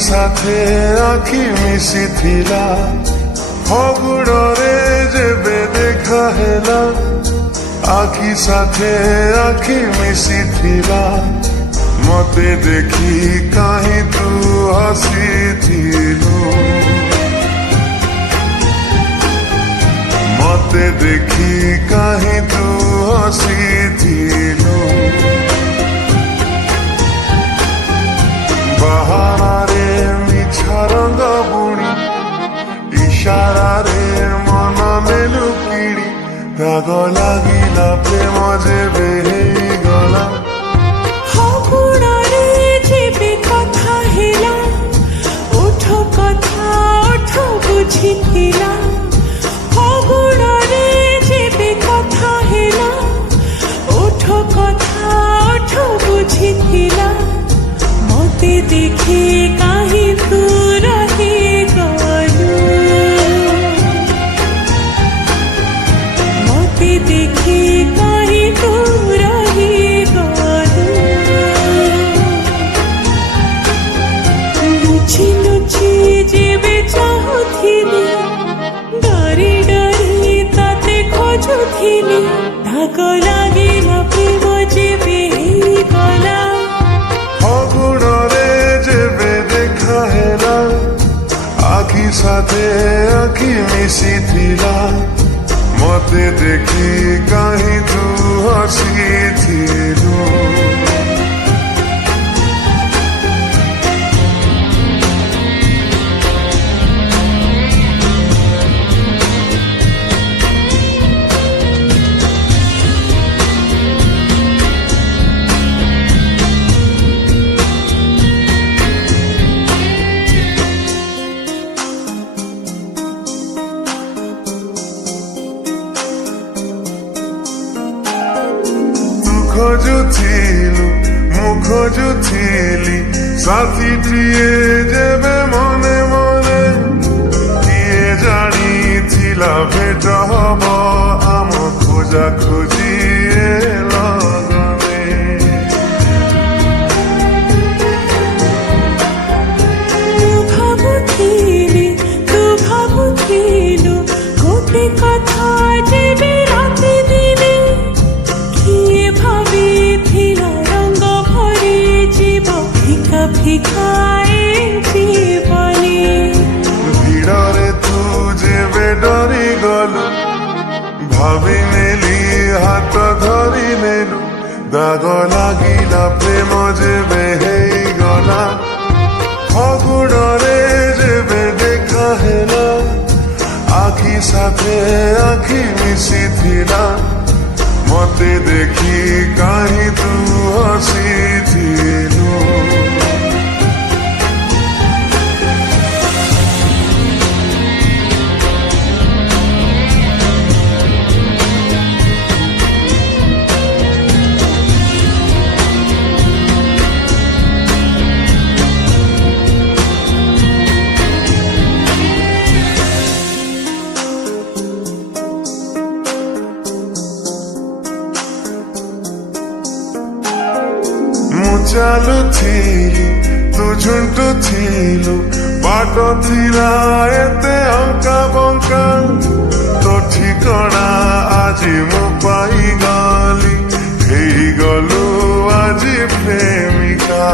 साथे आखि मिसी थिला फगुड़े जेबे देखा हेला आखि साथे आखि मिसी थिला मते देखी कहीं तू हसी थिलु मते देखी कहीं तू हसी थिलु बहाना रे मिछा रंग बुणी इशारा रे मन नेलु किड़ी दाग लागिला प्रेम जेबे गला बुझिथिला फगुड़े जेबे कथा हेला ओठ कथा ओठ बुझिथिला मते देखी काहीं तू रही गलु मते देखी काहीं तू रही गलु लुचि लुचि जेबे चाहुथिली डरी डरी ताते खोजुथिली दाग लागिला प्रेम जेबे गला फगुड़े जेबे देखा हेला आखि साथे आखि मिसी थिला मते देखी कहीं तू हसी थिलु खोजुथिलु मु खोजुथिली साथी टिए जेबे मने मने किए जानी थिला भेट हब आम खोजा खोजी लगने भाबुथिली तू भाबुथिलु गोटे कथा जेबे राति दिने किए भाबिथिला रंग भरी जीव फिका फिका जीवनी भिड़े तू जेबे डरी गलु भावी नेली हाथ धरी नेलु दाग लागिला प्रेम जेबे गला फगुड़े जेबे देखा हेला आखि साथे आखि मिसी थिला मते देखी कहीं तू हसी थिलु चालुथिली तू झुंटुथिलु बाट थिला एते अंका बंका तो ठिकଣା আজি मु पाई गली हेई गलु আজি प्रेमिका।